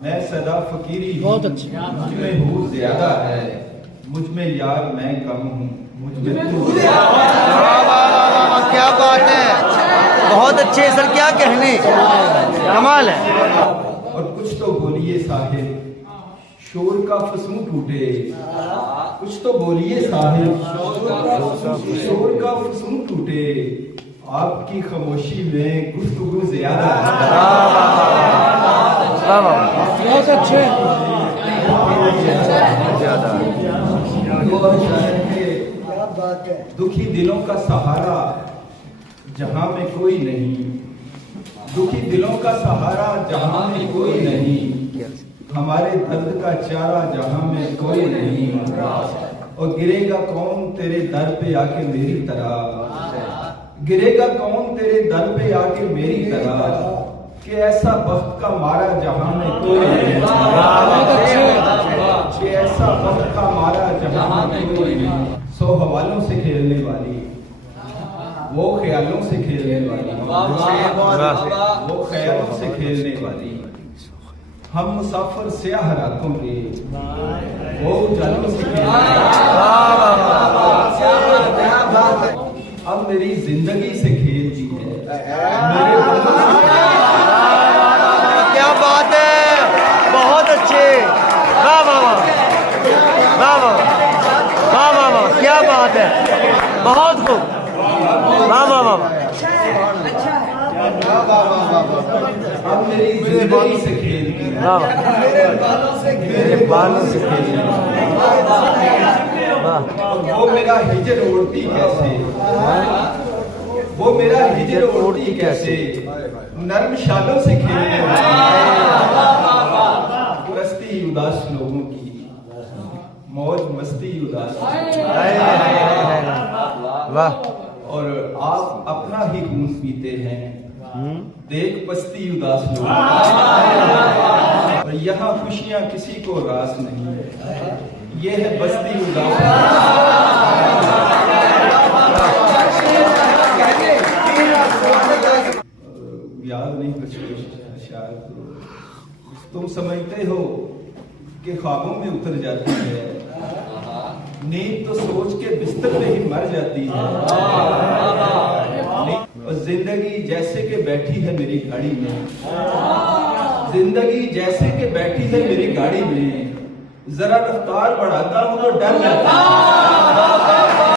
मैं सदा फकीरी बहुत अच्छी मुझ में हूँ ज्यादा है, मुझ में यार मैं कम हूँ, मुझ में तू क्या बात है, बहुत अच्छे सर, क्या कहने, कमाल है। और कुछ तो बोलिए साहिब, शोर का फसूं टूटे, कुछ तो बोलिए साहिब, शोर का फसूं टूटे, आपकी खामोशी में गुफ्तगू ज्यादा है। बहुत अच्छे दुखी दिलों का सहारा जहां में कोई नहीं, दुखी दिलों का सहारा जहां में कोई नहीं, हमारे दर्द का चारा जहां में कोई नहीं, और गिरेगा कौन तेरे दर पे आके मेरी तरह, गिरेगा कौन तेरे दर पे आके मेरी तरह, कि ऐसा वक्त का मारा जहां में कोई नहीं, कि ऐसा वक्त का मारा जहां में कोई नहीं। सौ हवालों से खेलने वाली, वो ख्यालों से खेलने वाली, वो ख्यालों से खेलने वाली, हम मुसाफिर स्याह रातों के, वो उजालों से खेलने वाली, अब मेरी जिंदगी से खेलती है, मेरे बंधों से। क्या बात है, बहुत अच्छे, वाह वाह वाह वाह वाह वाह वाह वाह, क्या बात है, बहुत खूब, वाह वाह वाह। अब मेरी जिंदगी से खेलती है, मेरे बालों से खेलती है, वो मेरा हिजर ओढ़ती कैसे, वो मेरा हिजर ओढ़ती कैसे, नर्म शालों से खेलने वाली, मस्ती उदास लोगों की, मौज मस्ती उदास, वाह। और आप अपना ही खून पीते हैं, देख पस्ती उदास लोग, और यहाँ खुशियां किसी को रास नहीं, ये है बस्ती उदास। याद नहीं कुछ शायद तुम समझते हो कि ख्वाबों में उतर जाती है, नींद तो सोच के बिस्तर पे ही मर जाती है, और जिंदगी जैसे कि बैठी है मेरी गाड़ी में, जिंदगी जैसे कि बैठी है मेरी गाड़ी में, जरा रफ्तार बढ़ाता हूँ तो डर जाता है।